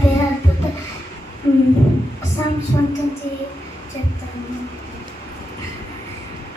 very అద్భుత సంస్వంతంతి చెప్తాను.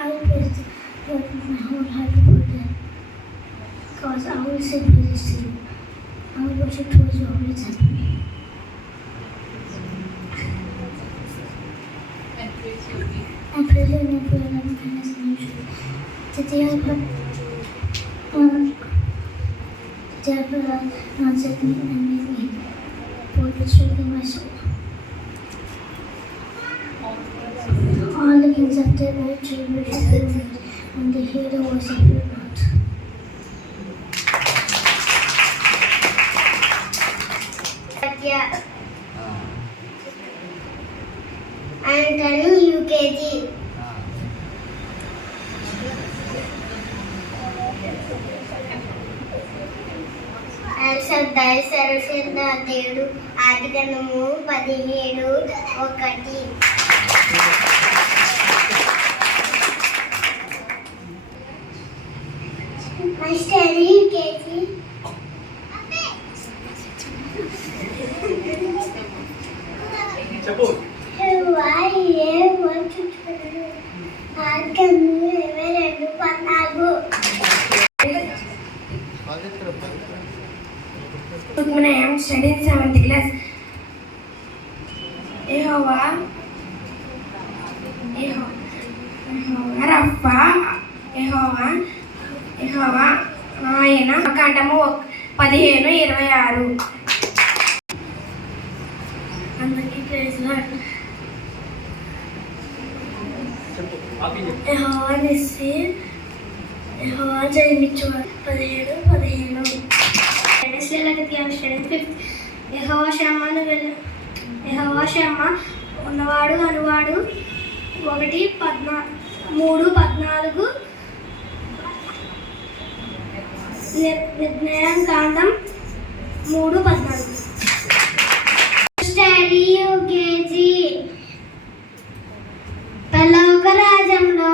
I will praise the Lord with my whole heart before them, because I will sing praises to you. I will worship towards your holy temple. And praise your name for your loving kindness and your truth. Today I put answered me and made me bold with strength in my soul. All the kings of the earth shall worship you, and they hear the voice of your mouth. Anthony UKG. Saraswati ఆదిగణము 17:1. Master UKG. చెప్పు. When I am studying 7th class, Yehova Rafa, Yehova ఆయన కాండము 15:26. అందరికీ praise lord. యెహోవా నిస్సి, యెహోవా జయమిచ్చువాడు 17:15. యెహోవా షమ్మా ఉన్నవాడు అనువాడు 3:14. నిర్ణయం కాండం 3:14. Study UKG. పరలోక రాజ్యంలో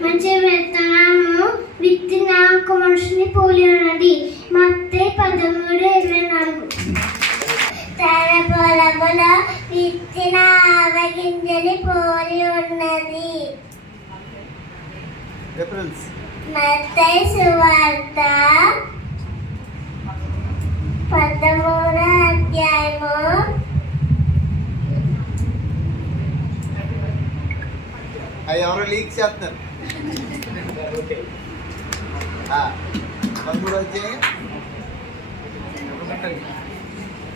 మంచి విత్తనము విత్తిన ఒక మనిషిని పోలి ఉన్నది. మత్తయి 13:24. తన పొలములో విత్తిన ఆవగింజని పోలి ఉన్నది. మత్తయి సువార్త 13వ అధ్యాయము 13 చేస్తున్నారు. 13 అధ్యాయం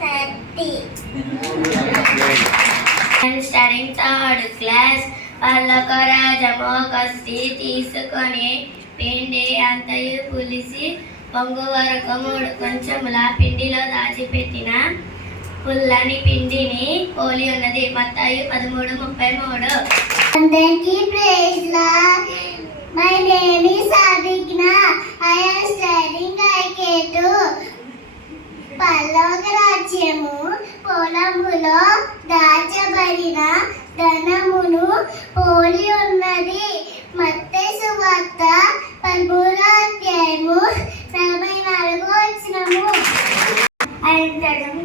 30. I'm studying 3rd class. పరలోక రాజ్యము కస్తి తీసుకొని పిండి అంతయు పులిసి పొంగు వరకు 3 కొంచెముల పిండిలో దాచిపెట్టిన పుల్లని పిండిని పోలి ఉన్నది. మత్తయి 13:33. అందరికీ praise lord. My name is Abhijna. I am studying IK2. పరలోక రాజ్యము పొలములో దాచబడిన ధనమును పోలి ఉన్నది. మత్తయి సువార్త 13వ అధ్యాయము 44. అనంతరం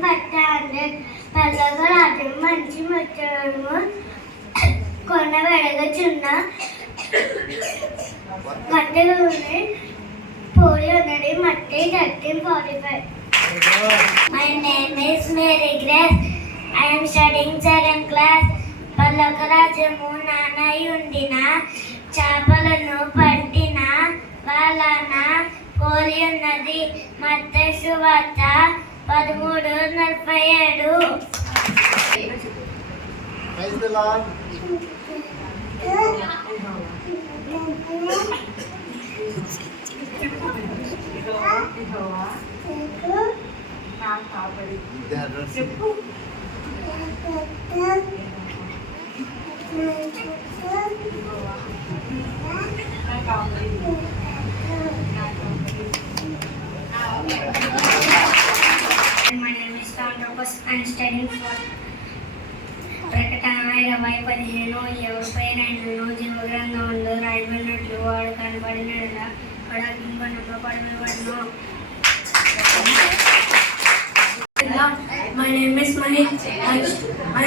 పరలోక రాజ్యం మంచి ముత్యము కొన వెడగచున్న కట్టెలోనే పోలి ఉన్నది. మత్తయి 13:45. My name is Mary Grace. I am studying 2nd class. పరలోక రాజ్యము నానై ఉండిన చేపలను పట్టిన వాళ్ళన పోలి ఉన్నది. మత్తయి సువార్త 13:47. Praise the Lord. చెప్పు. My name is Tantopus. I am studying for ప్రకటన 2015 ఎవరిపై రెండులో జీవగ్రంథంలో రాయబడినట్లు వాడు కనబడినలా పడకంలో పడబడను. My name is Mahi. I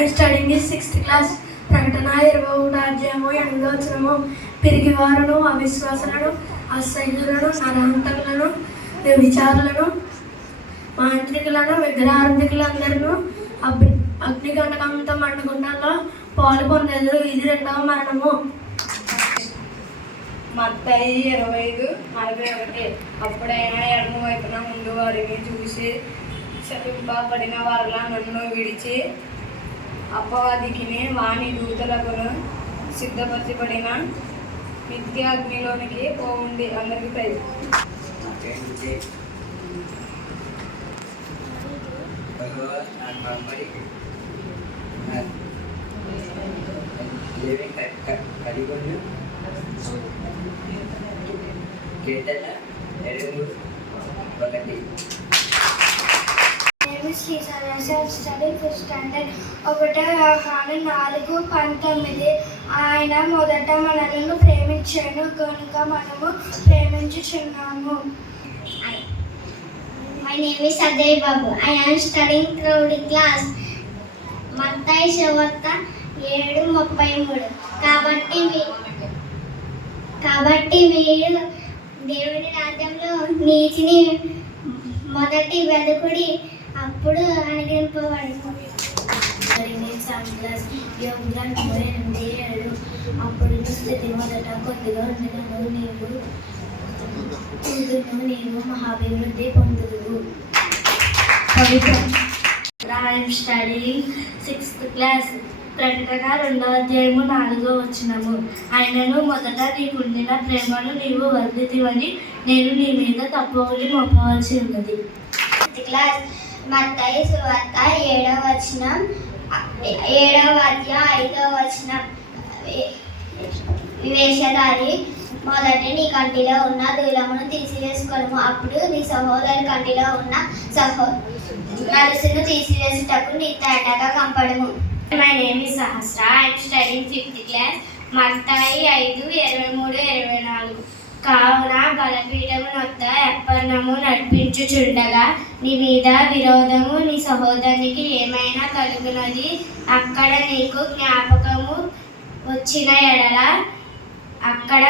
am studying in 6th class. ప్రకటన 21 పిరిగివారును అవిశ్వాసులను అసహ్యులను నరహంతకులను వ్యభిచారులను మాంత్రికులను విగ్రహార్థికులందరూ అగ్నిగంటకంతో మండుగుండంలో పాలు పొందేది. ఇది రెండవ మరణము. మత్తయి 25:41. అప్పుడైనా ఎడమ వైపున ముందు వారిని చూసి శపింపబడిన వారిలా నన్ను విడిచి అపవాదికిని వాని దూతలకును సిద్ధపరచబడిన నిత్య అగ్నిలోనికి పోవుండి. అందరికీ ప్రైజ్. స్టడీ ఫస్ట్ స్టాండర్డ్ 1 యోహాను 4:19. ఆయన మొదట మనలను ప్రేమించాను కనుక మనము ప్రేమించుచున్నాము. My name is Ajay Babu. I am studying third class. మత్తయి 7:33. కాబట్టి మీరు దేవుని రాజ్యంలో నీతిని మొదటి వెదుకుడి, అప్పుడు అనుగ్రహింపబడును. అప్పుడు స్థితి మొదట కొద్దిగా ఉండగలను నీవు మహాభివృద్ధి పొందుదువు. I am studying 6th class. ప్రకటన 2:4. ఆయనను మొదట నీకుండిన ప్రేమను నీవు వర్ధితివని నేను నీ మీద తప్పులు మోపవలసి ఉన్నది. క్లాస్ మత్తయి 7:7. 7:5. వేషధారి మొదటి నీ కంటిలో ఉన్న దూలమును తీసివేసుకొనుము, అప్పుడు నీ సహోదరి కంటిలో ఉన్న నలుసును తీసివేసుటకు నీ తేటగా కంపడము. My name is Sahasra. I am studying 5th class. మత్తయి 5:23-24. కావున బలపీఠము నొద్ద ఎప్పర్ణము నడిపించుచుండగా నీ మీద విరోధము నీ సహోదరునికి ఏమైనా కలుగునది, అక్కడ నీకు జ్ఞాపకము వచ్చిన ఎడల అక్కడ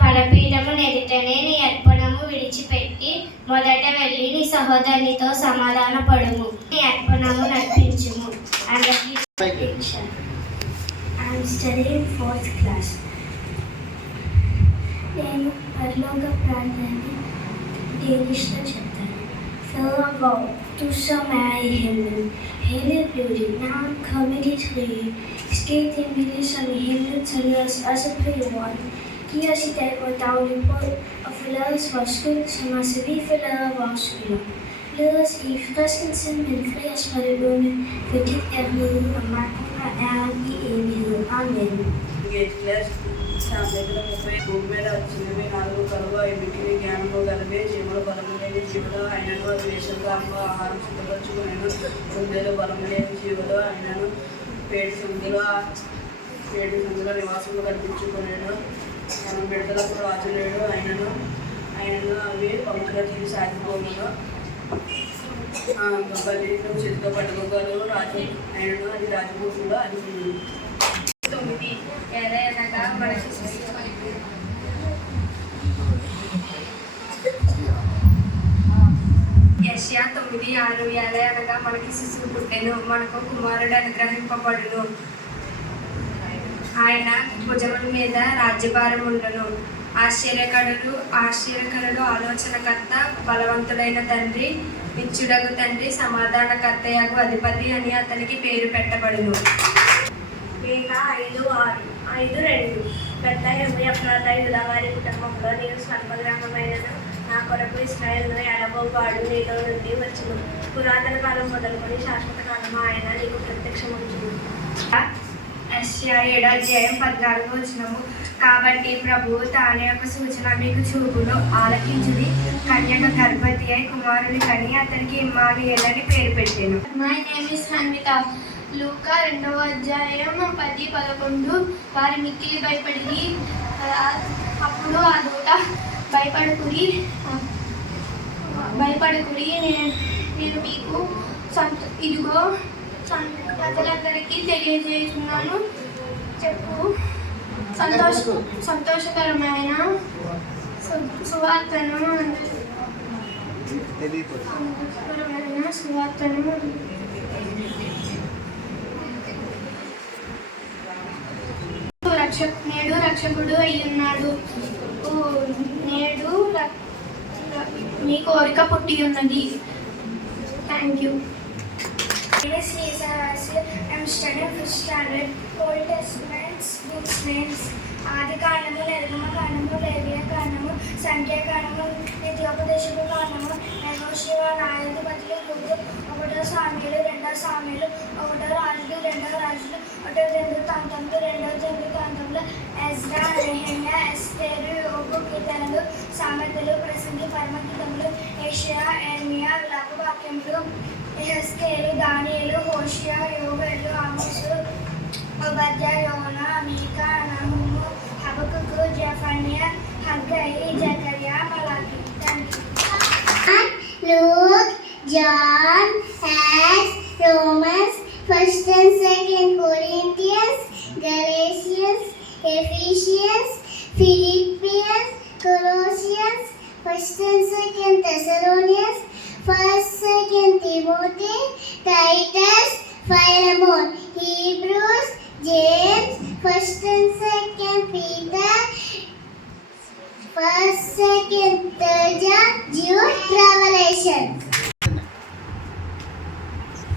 బలపీఠము ఎదుటనే నీ అర్పణము విడిచిపెట్టి మొదట వెళ్ళి నీ సహోదరునితో సమాధాన పడుము, నీ అర్పణము నడిపించుము. I am studying 4th class. నేను పరలోక ప్రార్థనని దేనిష్టం చెప్తాను. Fill vow to some I himmel. Hele Bludi, now comedy 3. Skating videos on himmel to us as a pre-one. Kia si tayo ko tao lipot of Filas was good sa masabi Filas was good. Filas I Fraskensen men Frias Maribunen för ditt ämne och markerna är i evighet. Amen. భూమి మీద వచ్చినవి 4 కరువు, 5 జ్ఞానము గలవే, జీవుల బలము లేని జీవులు ఆయనను వేషంగా ఆహారం సిద్ధపరచుకునేను. గుండెలు బలము లేని జీవులు ఆయనను పేటి సందులో నివాసంలో కల్పించుకునేను. మనం బిడ్డలకు రాజు లేడు, ఆయనను అవి పంపుగా తీసి సాగిపోను. బలిను చేతితో పట్టుకోగలరు రాజు ఆయనను, అది రాజభూమిలో అది 9. ఏదైనా మనకి యెషయా 9:6. ఏదైనా మనకి శిశువు పుట్టెను, మనకు కుమారుడు అనుగ్రహింపబడును, ఆయన భుజముల మీద రాజ్యభారం ఉండును. ఆశ్చర్యకరుడు ఆలోచనకర్త, బలవంతుడైన తండ్రి, నిత్యుడగు తండ్రి, సమాధానకర్తయగు అధిపతి అని అతనికి పేరు పెట్టబడును. మీకా 5:2. పెద్ద యెహోవా ప్రజల యూదావారి కుటుంబంలో నేను స్వర్గగ్రామమైనను, నా కొరకు ఇశ్రాయేలును ఎడబోవాడు నీలో నుండి వచ్చును. పురాతన కాలం మొదలుకొని శాశ్వత కాలము ఆయన నీకు ప్రత్యక్షమవుతుంది. యెషయా 7:14 కాబట్టి ప్రభువు తానే ఒక సూచన మీకు చూపును, ఆలకించుడి, కన్యక గర్భవతి అయి కుమారుని కని అతనికి ఇమ్మానుయేలు అని పేరు పెట్టెను. My name is Hanvitha. Luka 2:10-11 వారి మిక్కిలి భయపడి అప్పుడు ఆ దూత భయపడకుడి నేను మీకు ఇదిగో ప్రజలందరికీ తెలియజేస్తున్నాను సంతోషకరమైన సువార్తను నేడు రక్షకుడు అయ్యున్నాడు. నేడు మీ కోరిక పుట్టి ఉన్నది. Thank you. I'm studying 5th standard. Old Testament books names: ఆదికాండము, నిర్గమకాండము, లేవియకాండము, సంఖ్యాకాండము, నిత్యోపదేశపు కాండము, యెహోషువ, న్యాయాధిపతులు, రూతు, 1 సామెయేలు, 2 సామెయేలు, 1 రాజులు, 2 రాజులు, 1 దినవృత్తాంతములు, 2 దినవృత్తాంతములు, ఎజ్రా, నెహెమ్యా, ఎస్తేరు, యోబు, కీర్తనలు, సామెతలు, ప్రసంగి, పరమగీతములు, యెషయా, యెర్మీయా, విలాపవాక్యములు, యెహెజ్కేలు, దానియేలు, హోషేయ, యోవేలు, ఆమోసు, ఓబద్యా, యోనా, మీకా, నహూము, హబక్కుకు, జెఫన్యా, హగ్గయి, జకర్యా, మలాకి. Luke, John, Acts, Romans, 1st and 2nd Corinthians, Galatians, Ephesians, Philippians, Colossians, 1st and 2nd Thessalonians, 1st, 2nd Timothy, Titus, Philemon, Hebrews, James, 1st and 2nd Peter, 1st, 2nd, 3rd John, Jude, Revelation.